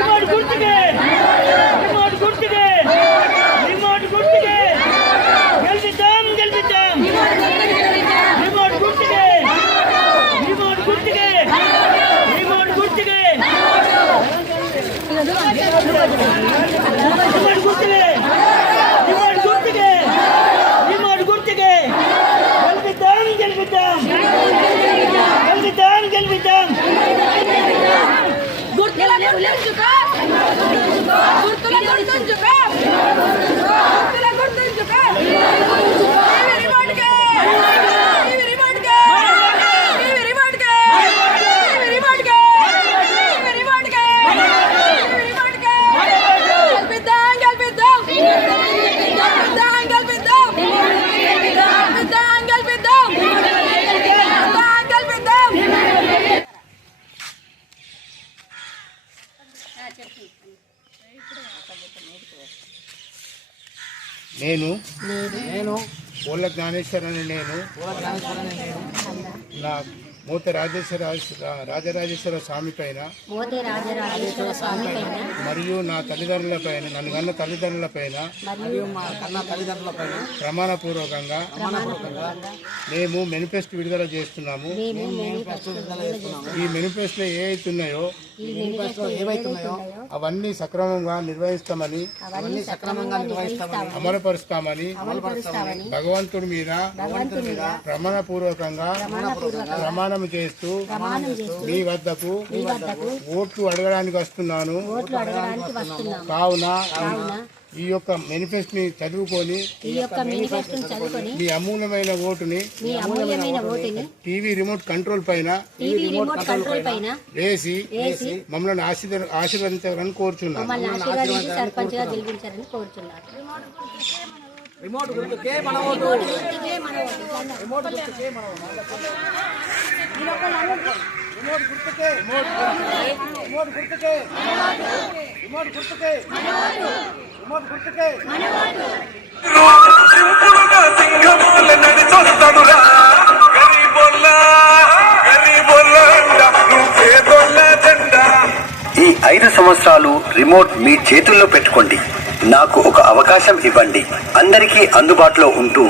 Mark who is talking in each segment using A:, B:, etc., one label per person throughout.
A: இவர் குடிச்சிட்டு
B: నేను నేను కోళ్ళ జ్ఞానేశ్వరని నేను నా మూత రాజేశ్వర రాజరాజేశ్వర స్వామి పైన మరియు నా తల్లిదండ్రుల పైన నన్ను కన్న తల్లిదండ్రుల పైన ప్రమాణ పూర్వకంగా మేము మేనిఫెస్టో విడుదల చేస్తున్నాము ఈ మేనిఫెస్టో ఏ అయితే అవన్నీ సక్రమంగా నిర్వహిస్తామని అమలు పరుస్తామని భగవంతుడి మీద ప్రమాణ పూర్వకంగా ప్రమాణ ప్రమాణం చేస్తూ మీ వద్దకు ఓట్లు అడగడానికి వస్తున్నాను కావున ఈ యొక్క మేనిఫెస్ట్ చదువుకొని మీ అమూల్యమైన ఓటుని టీవీ రిమోట్ కంట్రోల్
C: పైన
B: వేసి మమ్మల్ని ఆశీర్వదించాలని
C: కోరుచున్నాను
A: రిమోట్ గురించి కే రిమోట్ గురించి కే మనవద్దు రిమోట్ గుర్తుకే రిమోట్ రిమోట్ గుర్తుకే రిమోట్ గుర్తుకే రిమోట్ గుర్తుకే
D: ఐదు సంవత్సరాలు రిమోట్ మీ చేతుల్లో పెట్టుకోండి నాకు ఒక అవకాశం ఇవ్వండి అందరికీ అందుబాటులో ఉంటూ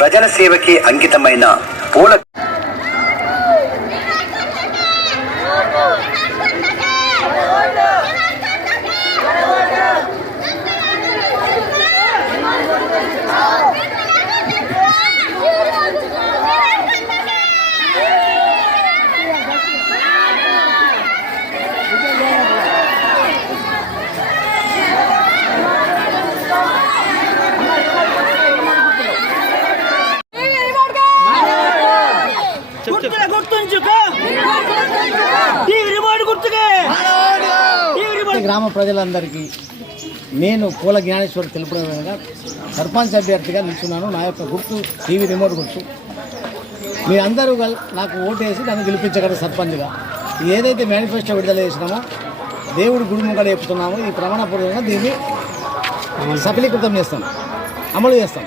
D: ప్రజల సేవకి అంకితమైన పూల
A: గుర్తుకే గుర్తుంచు గుర్తుకే
B: గ్రామ ప్రజలందరికీ నేను పూల జ్ఞానేశ్వర్ తెలుపుడు విధంగా సర్పంచ్ అభ్యర్థిగా నిలుచున్నాను నా యొక్క గుర్తు టీవీ రిమోట్ గుర్తు మీరందరూ నాకు ఓటేసి నన్ను గెలిపించగల సర్పంచ్గా ఏదైతే మేనిఫెస్టో విడుదల చేసినామో దేవుడు గుడి ముంగడ ఈ ప్రమాణపూర్వకంగా దీన్ని సఫలీకృతం చేస్తాం అమలు చేస్తాం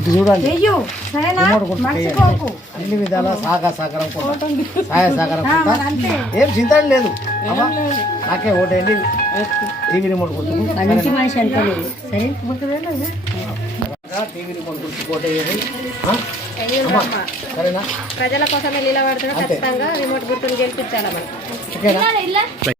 C: అన్ని
B: విధాల సాగరం లేదు రిమోట్
C: ప్రజల కోసం ఇలా ఖచ్చితంగా రిమోట్ గుర్తులు గెలిపించాలి